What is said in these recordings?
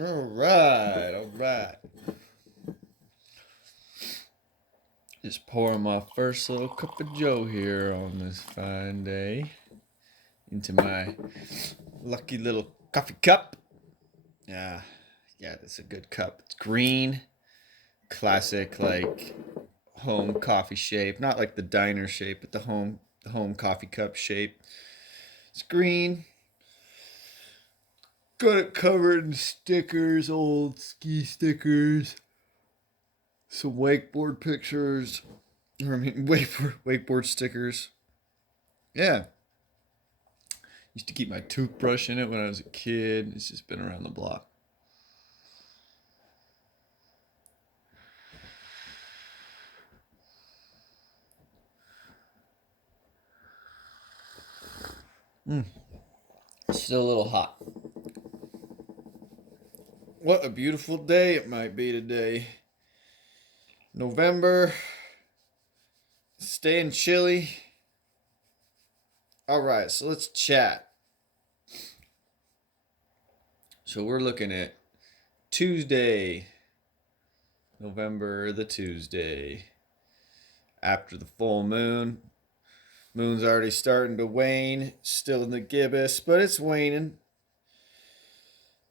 All right, all right. Just pouring my first little cup of Joe here on this fine day into my lucky little coffee cup. Yeah, yeah, it's a good cup. It's green, classic like home coffee shape, not like the diner shape, but the home coffee cup shape. It's green. Got it covered in stickers, old ski stickers, some wakeboard pictures, or I mean wakeboard stickers. Yeah, used to keep my toothbrush in it when I was a kid. It's just been around the block. Mm, still a little hot. What a beautiful day it might be today. November, staying chilly. All right, so let's chat. So we're looking at Tuesday, November the Tuesday, after the full moon. Moon's already starting to wane, still in the gibbous, but it's waning.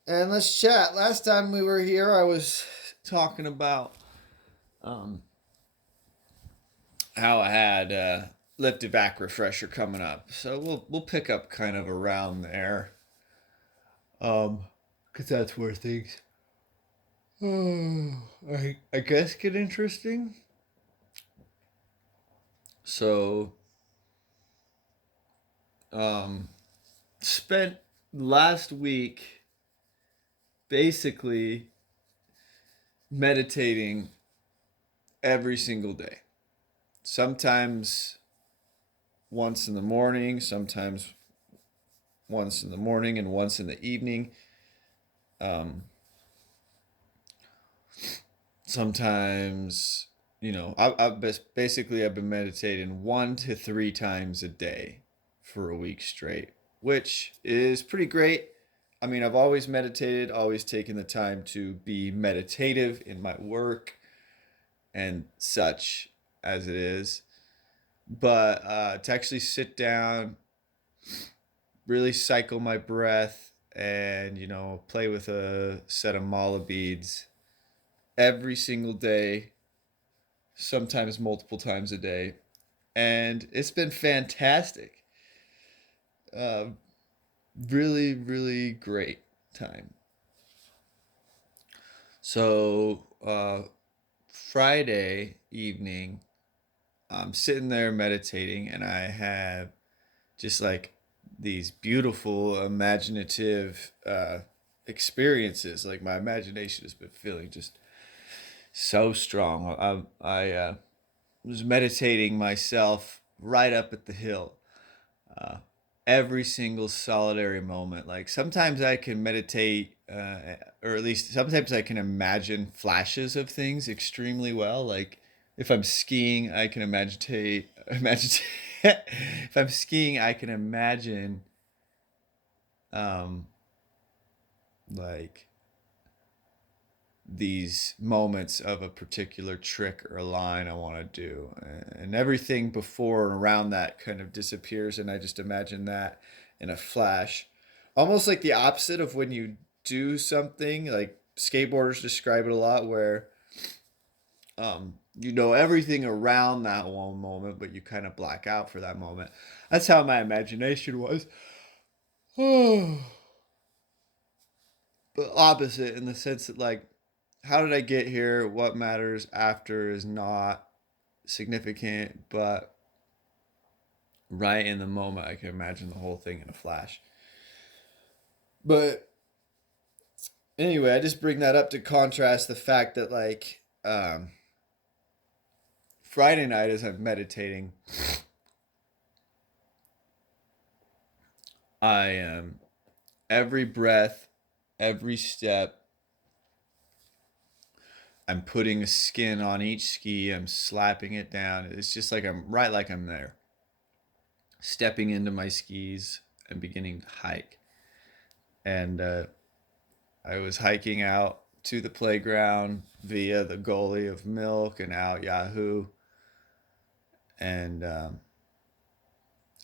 And let's chat. Last time we were here, I was talking about um, how I had Lift Back Refresher coming up. So we'll pick up kind of around there. Cause that's where things I guess get interesting. So um spent last week basically meditating every single day. Sometimes once in the morning, sometimes once in the morning and once in the evening. Um, sometimes, I've been meditating 1 to 3 times a day for a week straight, which is pretty great. I mean, I've always meditated, always taken the time to be meditative in my work and such as it is. But to actually sit down, really cycle my breath, and play with a set of mala beads every single day, sometimes multiple times a day, and it's been fantastic. uh, Really, really great time. So Friday evening, I'm sitting there meditating, and I have just like these beautiful imaginative experiences. Like, my imagination has been feeling just so strong. I was meditating myself right up at the hill, uh, every single solitary moment. Like, sometimes I can meditate, or at least sometimes I can imagine flashes of things extremely well. Like, if I'm skiing, I can imagine. If I'm skiing, I can imagine, um, like these moments of a particular trick or line I want to do. And everything before and around that kind of disappears, and I just imagine that in a flash. Almost like the opposite of when you do something, like skateboarders describe it a lot, where you know everything around that one moment, but you kind of black out for that moment. That's how my imagination was. But opposite in the sense that, like, how did I get here? What matters after is not significant, but right in the moment, I can imagine the whole thing in a flash. But anyway, I just bring that up to contrast the fact that, like, Friday night, as I'm meditating, I am every breath, every step, I'm putting a skin on each ski. I'm slapping it down. It's just like I'm there, stepping into my skis and beginning to hike. And I was hiking out to the playground via the gully of milk and out Yahoo, and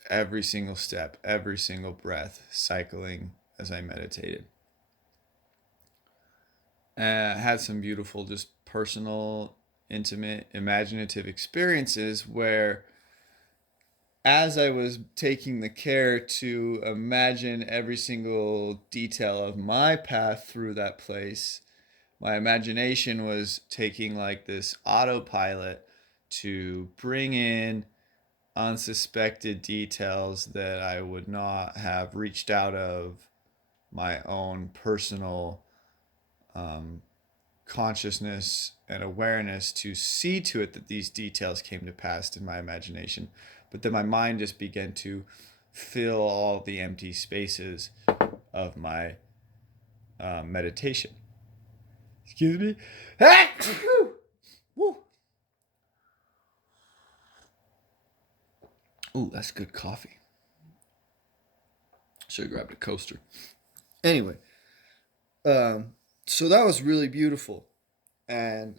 every single step, every single breath, cycling as I meditated. Had some beautiful, just personal, intimate, imaginative experiences where, as I was taking the care to imagine every single detail of my path through that place, my imagination was taking like this autopilot to bring in unsuspected details that I would not have reached out of my own personal um, consciousness and awareness to see to it that these details came to pass in my imagination. But then my mind just began to fill all the empty spaces of my meditation. Excuse me. Ooh, that's good coffee. Should have grabbed a coaster. Anyway, so that was really beautiful, and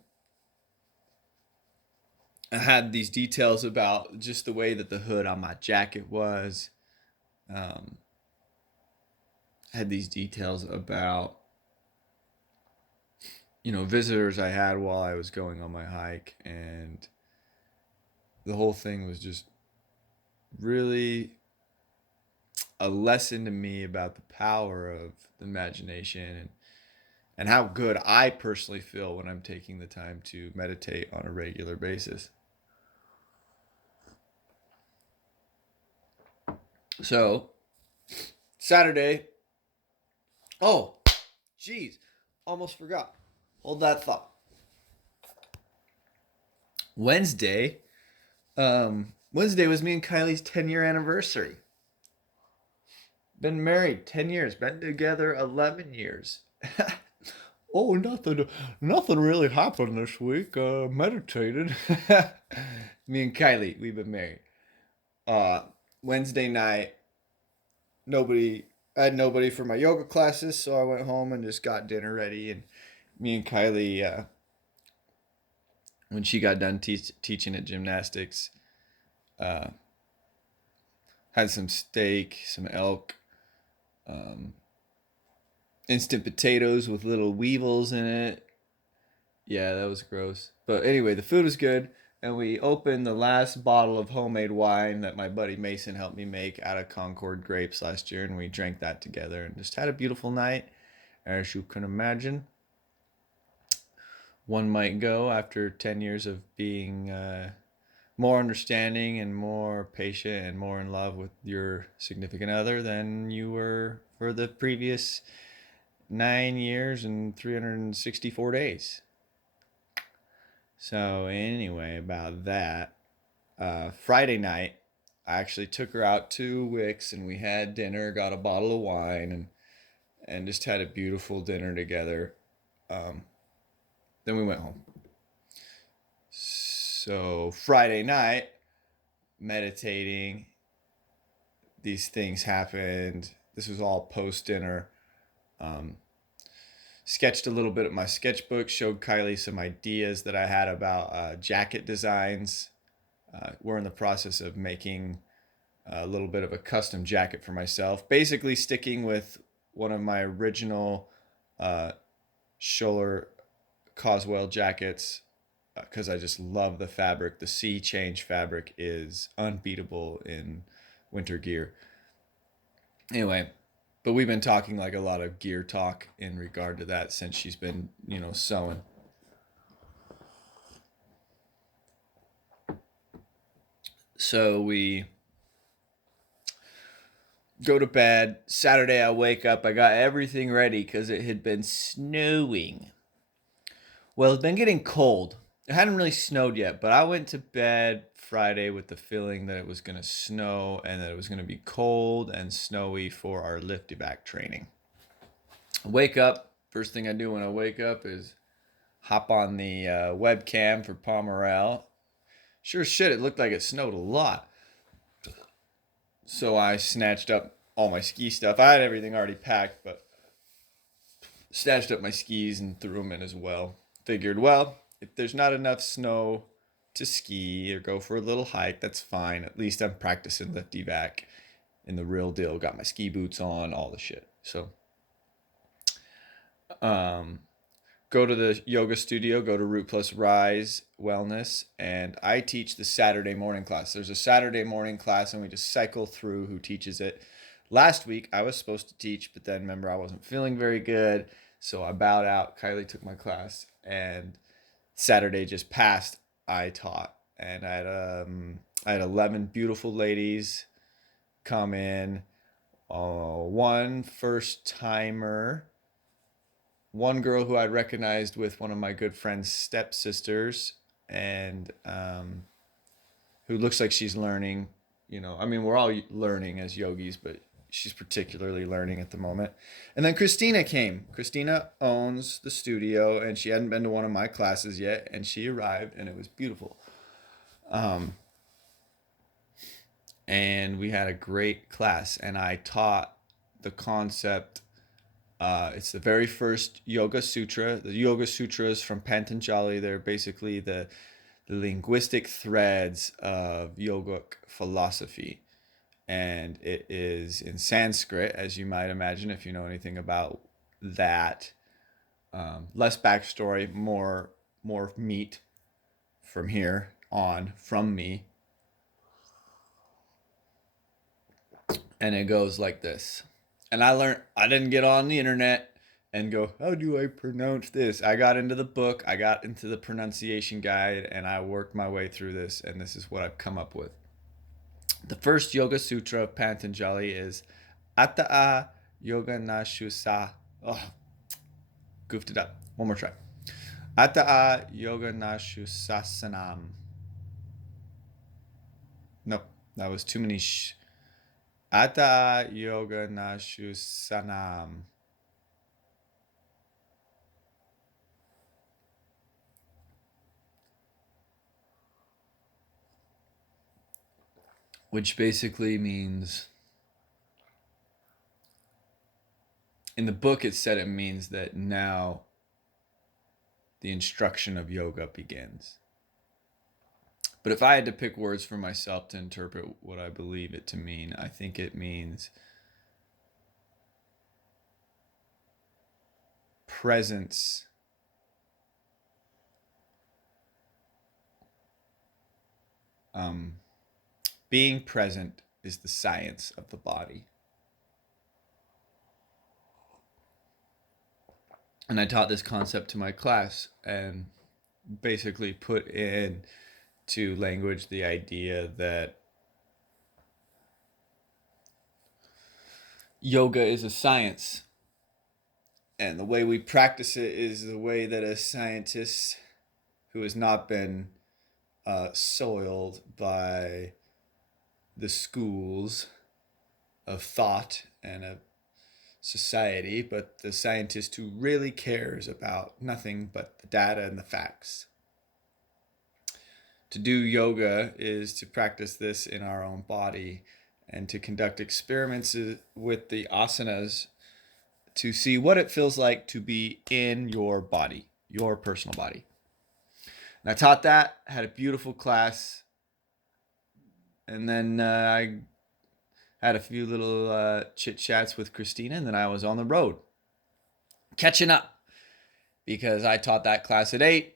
I had these details about just the way that the hood on my jacket was. Um, had these details about visitors I had while I was going on my hike, and the whole thing was just really a lesson to me about the power of the imagination and how good I personally feel when I'm taking the time to meditate on a regular basis. So, Saturday. Oh, geez. Almost forgot. Hold that thought. Wednesday. Wednesday was me and Kylie's 10-year anniversary. Been married 10 years. Been together 11 years. Oh, nothing really happened this week. Meditated. Me and Kylie, we've been married. Uh, Wednesday night, nobody. I had nobody for my yoga classes, so I went home and just got dinner ready. And me and Kylie, when she got done teaching at gymnastics, uh, had some steak, some elk, um, instant potatoes with little weevils in it. Yeah, that was gross. But anyway, the food was good, and we opened the last bottle of homemade wine that my buddy Mason helped me make out of Concord grapes last year, and we drank that together and just had a beautiful night. As you can imagine, one might go after 10 years of being more understanding and more patient and more in love with your significant other than you were for the previous 9 years and 364 days. So anyway, about that, Friday night, I actually took her out to Wix and we had dinner, got a bottle of wine, and just had a beautiful dinner together. Um, then we went home. So Friday night, meditating, these things happened. This was all post dinner. Um, Sketched a little bit of my sketchbook, showed Kylie some ideas that I had about jacket designs. We're in the process of making a little bit of a custom jacket for myself, basically sticking with one of my original uh, Scholler Coswell jackets because I just love the fabric. The sea change fabric is unbeatable in winter gear. Anyway, but we've been talking like a lot of gear talk in regard to that since she's been, sewing. So we go to bed. Saturday, I wake up. I got everything ready because it had been snowing. Well, it's been getting cold. It hadn't really snowed yet, but I went to bed Friday with the feeling that it was going to snow and that it was going to be cold and snowy for our lift evac training. I wake up. First thing I do when I wake up is hop on the webcam for Pomerelle. Sure shit, it looked like it snowed a lot. So I snatched up all my ski stuff. I had everything already packed, but Snatched up my skis and threw them in as well. Figured, well, if there's not enough snow to ski or go for a little hike, that's fine. At least I'm practicing lift evac in the real deal. Got my ski boots on, all the shit. So, um, go to the yoga studio, go to Root Plus Rise Wellness, and I teach the Saturday morning class. There's a Saturday morning class, and we just cycle through who teaches it. Last week, I was supposed to teach, but then remember, I wasn't feeling very good, so I bowed out. Kylie took my class, and Saturday just passed. I taught, and I had 11 beautiful ladies come in. One first timer, one girl who I recognized with one of my good friend's stepsisters, and who looks like she's learning. I mean, we're all learning as yogis, but she's particularly learning at the moment. And then Christina came. Christina owns the studio, and she hadn't been to one of my classes yet, and she arrived, and it was beautiful. Um, and we had a great class, and I taught the concept. It's the very first Yoga Sutra. The Yoga Sutras from Patanjali, they're basically the linguistic threads of yogic philosophy. And it is in Sanskrit, as you might imagine, if you know anything about that. Less backstory, more meat from here on from me. And it goes like this. And I didn't get on the internet and go, how do I pronounce this? I got into the book, I got into the pronunciation guide, and I worked my way through this, and this is what I've come up with. The first Yoga Sutra of Patanjali is Atta Yoga Nashusa. Oh, goofed it up. One more try. Atta Yoga Nashusasanam. Nope, that was too many Atta Yoga Nashusanam. Which basically means, in the book it said it means that now the instruction of yoga begins. But if I had to pick words for myself to interpret what I believe it to mean, I think it means presence, being present is the science of the body. And I taught this concept to my class and basically put into language the idea that yoga is a science. And the way we practice it is the way that a scientist who has not been soiled by the schools of thought and of society, but the scientist who really cares about nothing but the data and the facts. To do yoga is to practice this in our own body and to conduct experiments with the asanas to see what it feels like to be in your body, your personal body. And I taught that, had a beautiful class, and then I had a few little chit chats with Christina, and then I was on the road catching up because I taught that class at 8.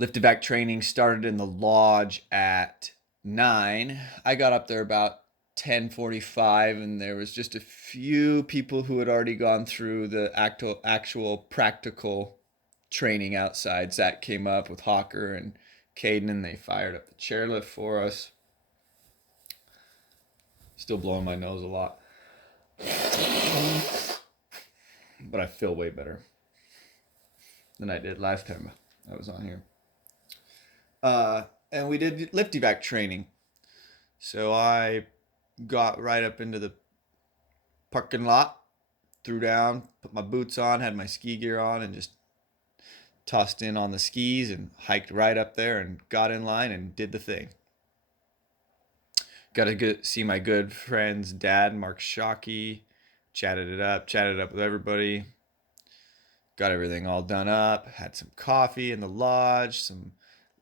Lift evac training started in the lodge at 9. I got up there about 10:45, and there was just a few people who had already gone through the actual practical training outside. Zach came up with Hawker and Caden, and they fired up the chairlift for us. Still blowing my nose a lot, but I feel way better than I did last time I was on here. And we did lift evac training. So I got right up into the parking lot, threw down, put my boots on, had my ski gear on, and just tossed in on the skis and hiked right up there and got in line and did the thing. Got to see my good friend's dad, Mark Shockey, chatted up with everybody, got everything all done up, had some coffee in the lodge, some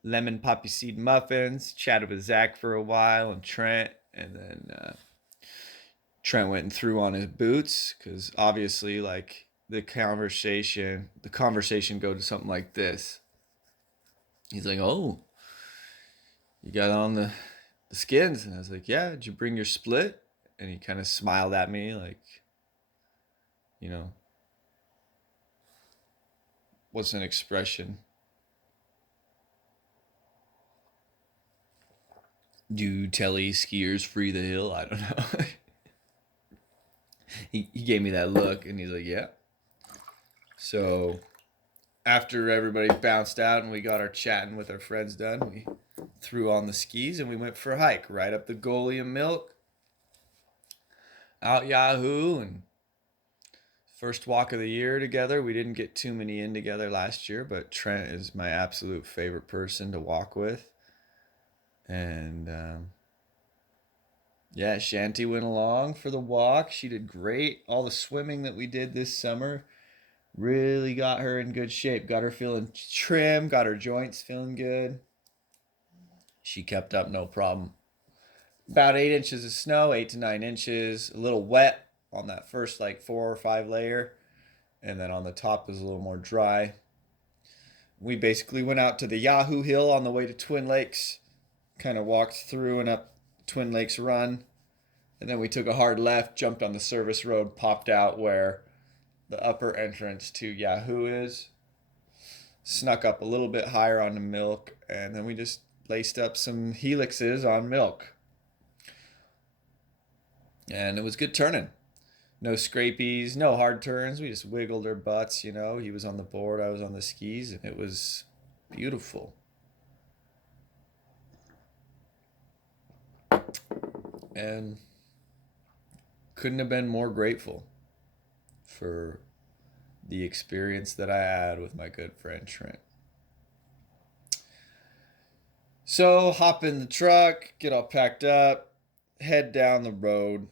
lemon poppy seed muffins, chatted with Zach for a while and Trent, and then Trent went and threw on his boots because obviously, like the conversation go to something like this. He's like, "Oh, you got on the skins," and I was like, "Yeah, did you bring your split?" And he kind of smiled at me, like, you know, what's an expression? Do telly skiers free the hill? I don't know. He gave me that look, and he's like, "Yeah." So after everybody bounced out and we got our chatting with our friends done, we threw on the skis and we went for a hike right up the Goliam Milk, out Yahoo, and first walk of the year together. We didn't get too many in together last year, but Trent is my absolute favorite person to walk with. And yeah, Shanti went along for the walk. She did great. All the swimming that we did this summer really got her in good shape. Got her feeling trim, got her joints feeling good. She kept up no problem. About 8 inches of snow, 8 to 9 inches, a little wet on that first like 4 or 5 layer. And then on the top was a little more dry. We basically went out to the Yahoo Hill on the way to Twin Lakes, kind of walked through and up Twin Lakes Run. And then we took a hard left, jumped on the service road, popped out where the upper entrance to Yahoo is, snuck up a little bit higher on the Milk, and then we just laced up some helixes on Milk. And it was good turning. No scrapies, no hard turns. We just wiggled our butts, you know. He was on the board, I was on the skis, and it was beautiful. And couldn't have been more grateful for the experience that I had with my good friend Trent. So, hop in the truck, get all packed up, head down the road,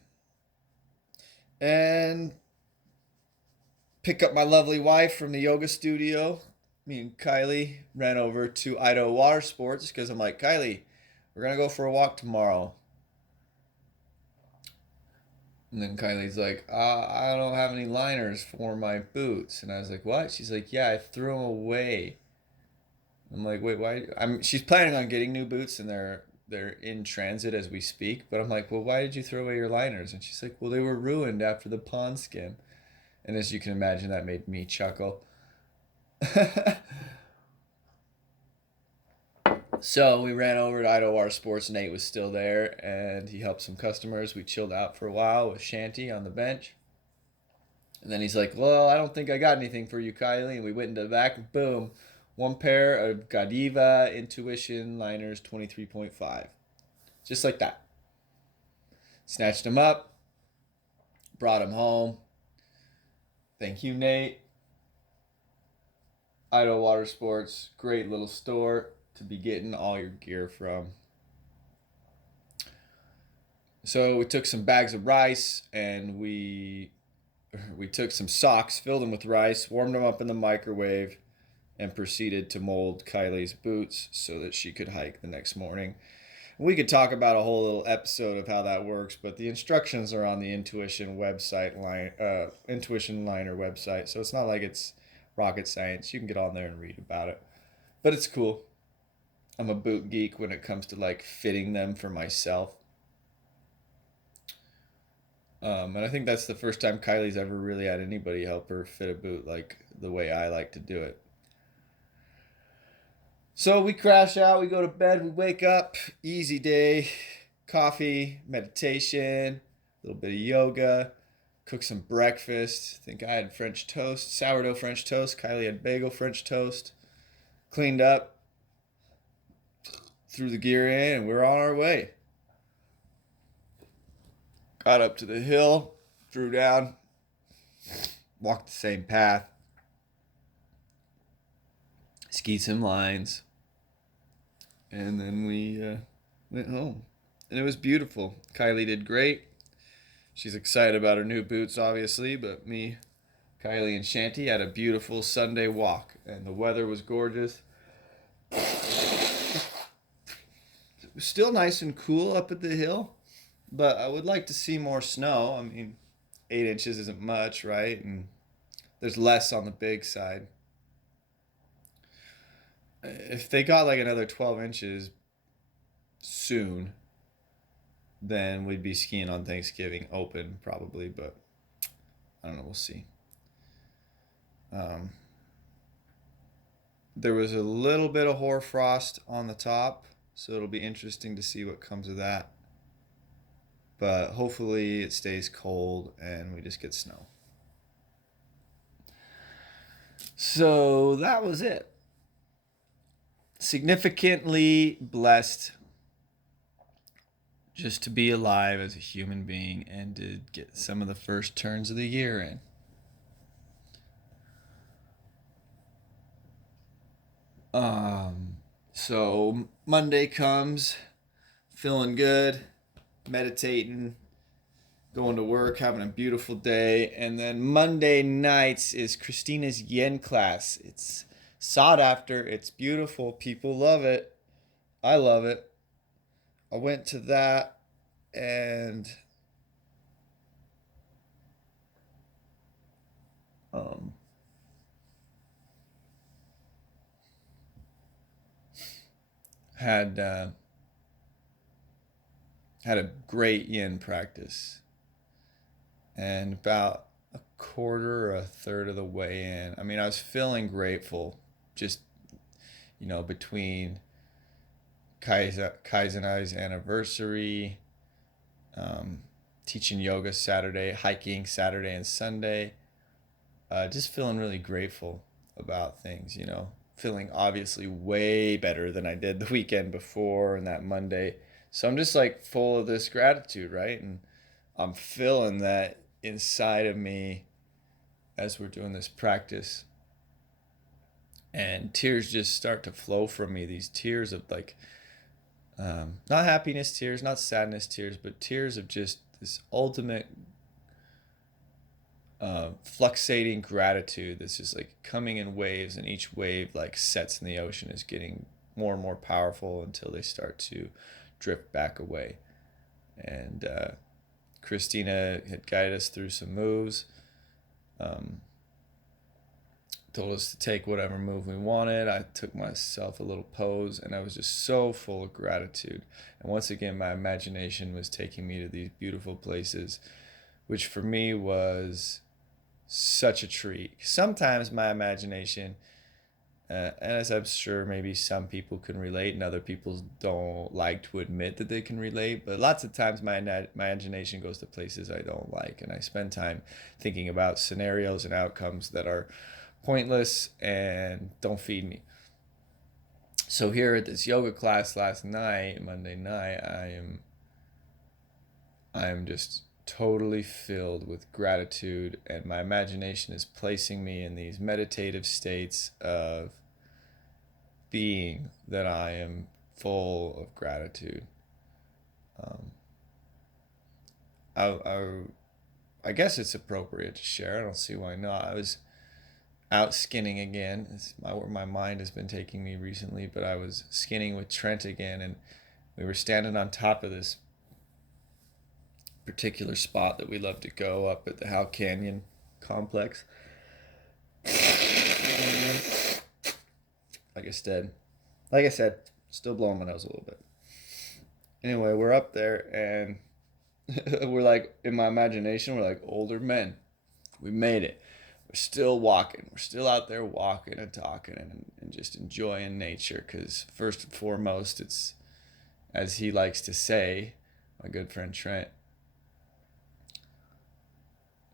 and pick up my lovely wife from the yoga studio. Me and Kylie ran over to Idaho Water Sports because I'm like, "Kylie, we're going to go for a walk tomorrow." And then Kylie's like, "I don't have any liners for my boots." And I was like, "What?" She's like, "Yeah, I threw them away." I'm like, "Wait, why?" She's planning on getting new boots, and they're in transit as we speak. But I'm like, "Well, why did you throw away your liners?" And she's like, "Well, they were ruined after the pond skim." And as you can imagine, that made me chuckle. So we ran over to Idaho Water Sports. Nate was still there, and he helped some customers. We chilled out for a while with Shanti on the bench. And then he's like, "Well, I don't think I got anything for you, Kylie." And we went into the back, and boom, one pair of Godiva Intuition liners 23.5. Just like that. Snatched them up, brought them home. Thank you, Nate. Idaho Water Sports, great little store to be getting all your gear from. So we took some bags of rice and we took some socks, filled them with rice, warmed them up in the microwave, and proceeded to mold Kylie's boots so that she could hike the next morning. We could talk about a whole little episode of how that works, but the instructions are on the Intuition Intuition Liner website, so it's not like it's rocket science. You can get on there and read about it, but it's cool. I'm a boot geek when it comes to like fitting them for myself. And I think that's the first time Kylie's ever really had anybody help her fit a boot like the way I like to do it. So we crash out, we go to bed, we wake up, easy day, coffee, meditation, a little bit of yoga, cook some breakfast. I think I had French toast, sourdough French toast. Kylie had bagel French toast. Cleaned up, threw the gear in, and we're on our way. Got up to the hill, threw down, walked the same path, skied some lines, and then we went home. And it was beautiful. Kylie did great. She's excited about her new boots, obviously, but me, Kylie, and Shanty had a beautiful Sunday walk, and the weather was gorgeous. It was still nice and cool up at the hill, but I would like to see more snow. I mean, 8 inches isn't much, right? And there's less on the big side. If they got like another 12 inches soon, then we'd be skiing on Thanksgiving open probably, but I don't know. We'll see. Um, there was a little bit of hoarfrost on the top, so it'll be interesting to see what comes of that. But hopefully it stays cold and we just get snow. So that was it. Significantly blessed just to be alive as a human being and to get some of the first turns of the year in. Um, so Monday comes, feeling good, meditating, going to work, having a beautiful day, and then Monday nights is Christina's yen class. It's sought after, it's beautiful, people love it. I love it. I went to that and um, had had a great yin practice, and about a quarter or a third of the way in, I mean, I was feeling grateful, just between Kai's and I's anniversary, um, teaching yoga Saturday, hiking Saturday and Sunday, just feeling really grateful about things, feeling obviously way better than I did the weekend before and that Monday. So I'm just like full of this gratitude, right? And I'm feeling that inside of me as we're doing this practice. And tears just start to flow from me. These tears of like, not happiness tears, not sadness tears, but tears of just this ultimate fluxating gratitude that's just like coming in waves, and each wave like sets in the ocean is getting more and more powerful until they start to drift back away. And Christina had guided us through some moves, um, told us to take whatever move we wanted. I took myself a little pose, and I was just so full of gratitude. And once again, my imagination was taking me to these beautiful places, which for me was such a treat. Sometimes my imagination, and as I'm sure maybe some people can relate and other people don't like to admit that they can relate, but lots of times my imagination goes to places I don't like, and I spend time thinking about scenarios and outcomes that are pointless and don't feed me. So here at this yoga class last night, Monday night, I am just totally filled with gratitude, and my imagination is placing me in these meditative states of being that I am full of gratitude. Um, I I guess it's appropriate to share. I don't see why not. I was out skinning again. It's where my mind has been taking me recently, but I was skinning with Trent again, and we were standing on top of this particular spot that we love to go up at the Howell Canyon complex. Like I said, like I said, still blowing my nose a little bit. Anyway, we're up there, and we're like, in my imagination, we're like older men. We made it. We're still walking. We're still out there walking and talking and just enjoying nature. Because first and foremost, it's, as he likes to say, my good friend Trent,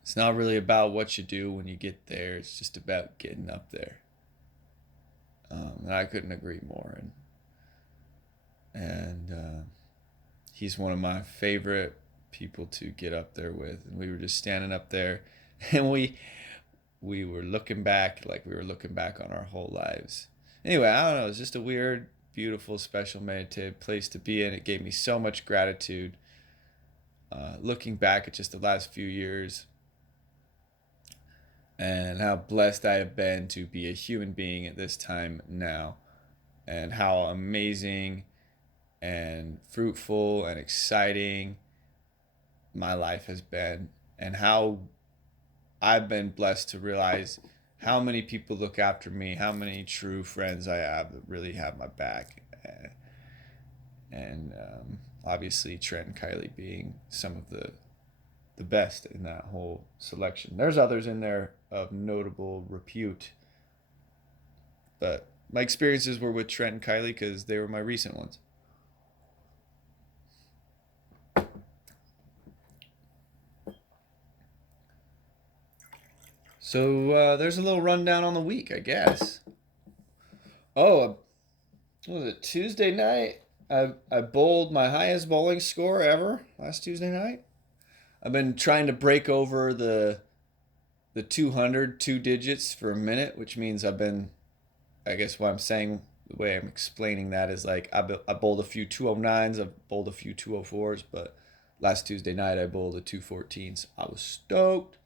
it's not really about what you do when you get there. It's just about getting up there. And I couldn't agree more. And he's one of my favorite people to get up there with. And we were just standing up there, and we were looking back like we were looking back on our whole lives. Anyway, I don't know. It's just a weird, beautiful, special, meditative place to be in. It gave me so much gratitude. looking back at just the last few years and how blessed I have been to be a human being at this time now, and how amazing and fruitful and exciting my life has been, and how I've been blessed to realize how many people look after me, how many true friends I have that really have my back. And obviously, Trent and Kylie being some of the best in that whole selection. There's others in there of notable repute, but my experiences were with Trent and Kylie because they were my recent ones. So there's a little rundown on the week, I guess. Oh, what was it, Tuesday night? I bowled my highest bowling score ever last Tuesday night. I've been trying to break over the 200 two digits for a minute, which means I've been, I guess what I'm saying, the way I'm explaining that is like I bowled a few 209s, I've bowled a few 204s, but last Tuesday night I bowled a 214s. I was stoked.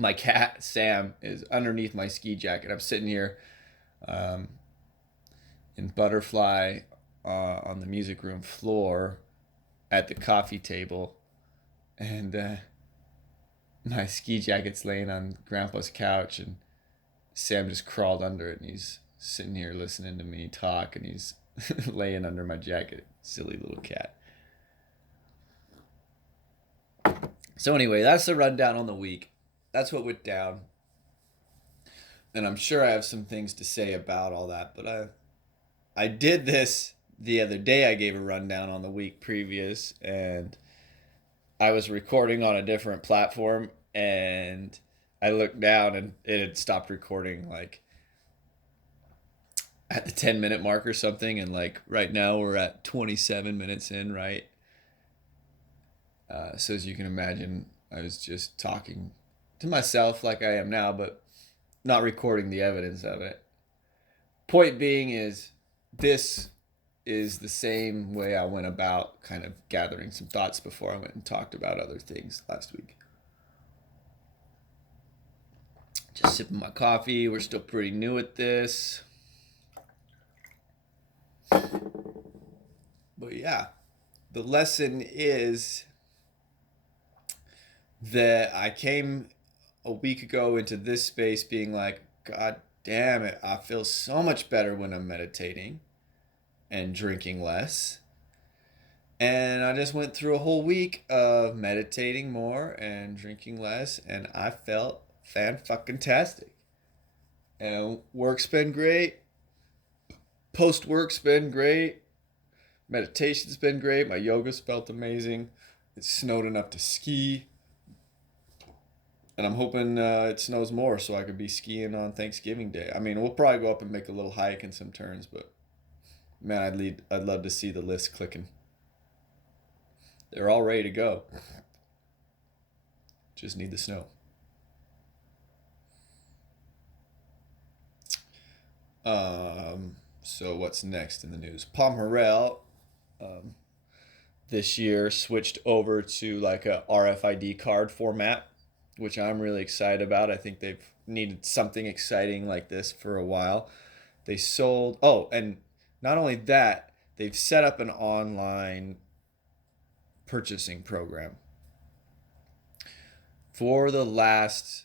My cat Sam is underneath my ski jacket. I'm sitting here um, in Butterfly on the music room floor at the coffee table, and my ski jacket's laying on Grandpa's couch, and Sam just crawled under it, and he's sitting here listening to me talk, and he's laying under my jacket. Silly little cat. So anyway, that's the rundown on the week. That's what went down, and I'm sure I have some things to say about all that. But I did this the other day. I gave a rundown on the week previous, and I was recording on a different platform, and I looked down and it had stopped recording like at the 10-minute mark or something. And like right now we're at 27 minutes in, right? So as you can imagine, I was just talking to myself like I am now, but not recording the evidence of it. Point being is this is the same way I went about kind of gathering some thoughts before I went and talked about other things last week. Just sipping my coffee. We're still pretty new at this. But yeah, the lesson is that I came a week ago into this space being like, God damn it, I feel so much better when I'm meditating and drinking less. And I just went through a whole week of meditating more and drinking less, and I felt fan fucking tastic. And work's been great. Post work's been great. Meditation's been great. My yoga's felt amazing. It snowed enough to ski. And I'm hoping it snows more so I could be skiing on Thanksgiving Day. I mean, we'll probably go up and make a little hike and some turns, but man, I'd love to see the list clicking. They're all ready to go. Just need the snow. So what's next in the news? Pomerel this year switched over to like a RFID card format, which I'm really excited about. I think they've needed something exciting like this for a while. They sold, oh, and not only that, they've set up an online purchasing program. For the last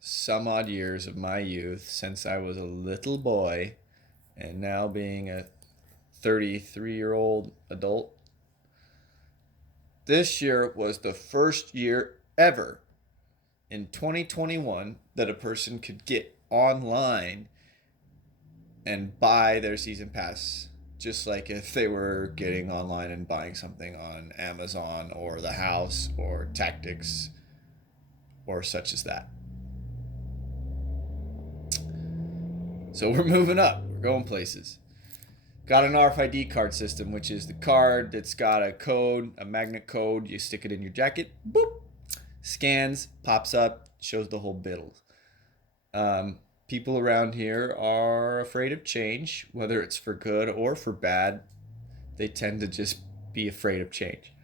some odd years of my youth, since I was a little boy, and now being a 33-year-old adult, this year was the first year ever in 2021 that a person could get online and buy their season pass, just like if they were getting online and buying something on Amazon or The House or Tactics or such as that. So we're moving up, we're going places. Got an RFID card system, which is the card that's got a code, a magnet code. You stick it in your jacket, boop, scans, pops up, shows the whole bill. People around here are afraid of change, whether it's for good or for bad. They tend to just be afraid of change.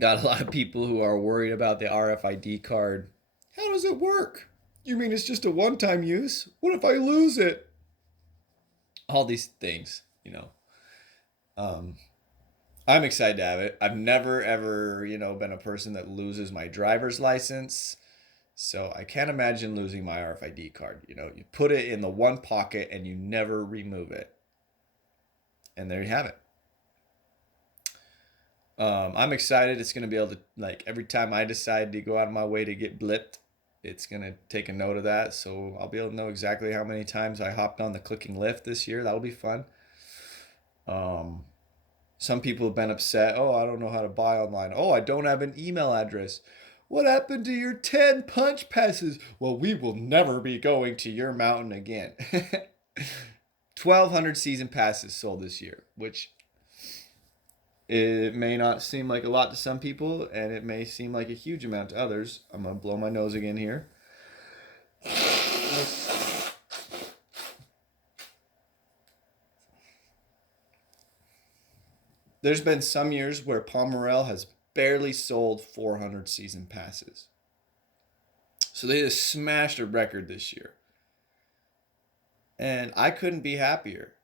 Got a lot of people who are worried about the RFID card. How does it work? You mean it's just a one time use? What if I lose it? All these things, you know. Um, I'm excited to have it. I've never ever, been a person that loses my driver's license. So I can't imagine losing my RFID card. You put it in the one pocket and you never remove it. And there you have it. I'm excited. It's going to be able to, like, every time I decide to go out of my way to get blipped, it's going to take a note of that. So I'll be able to know exactly how many times I hopped on the clicking lift this year. That'll be fun. Um, some people have been upset. Oh, I don't know how to buy online. Oh, I don't have an email address. What happened to your 10 punch passes? Well, we will never be going to your mountain again. 1,200 season passes sold this year, which it may not seem like a lot to some people, and it may seem like a huge amount to others. I'm going to blow my nose again here. There's been some years where Palmerel has barely sold 400 season passes. So they just smashed a record this year. And I couldn't be happier.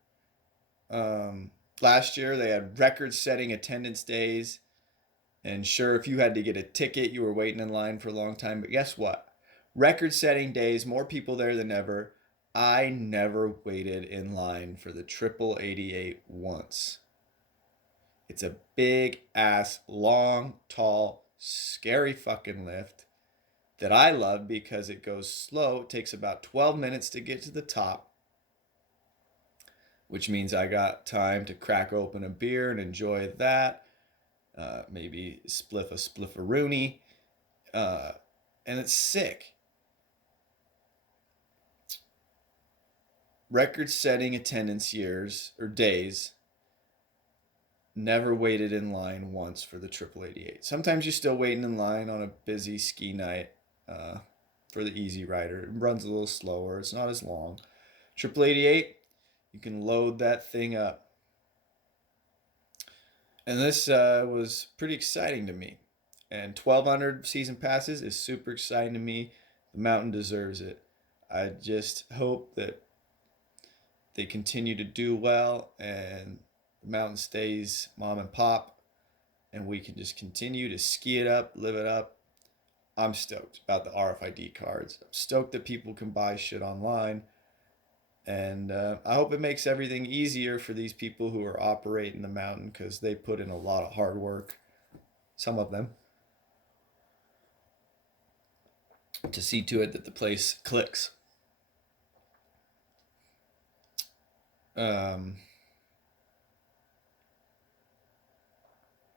Um, Last year they had record setting attendance days. And sure, if you had to get a ticket, you were waiting in line for a long time. But guess what? Record setting days, more people there than ever. I never waited in line for the Triple 88 once. It's a big ass, long, tall, scary fucking lift that I love because it goes slow. It takes about 12 minutes to get to the top, which means I got time to crack open a beer and enjoy that. Maybe spliff a splifferoonie. Uh, and it's sick. Record setting attendance years or days. Never waited in line once for the Triple 88. Sometimes you're still waiting in line on a busy ski night for the Easy Rider. It runs a little slower. It's not as long. Triple 88, you can load that thing up. And this was pretty exciting to me. And 1,200 season passes is super exciting to me. The mountain deserves it. I just hope that they continue to do well and the mountain stays mom and pop and we can just continue to ski it up, live it up. I'm stoked about the RFID cards. I'm stoked that people can buy shit online. And I hope it makes everything easier for these people who are operating the mountain because they put in a lot of hard work, some of them, to see to it that the place clicks.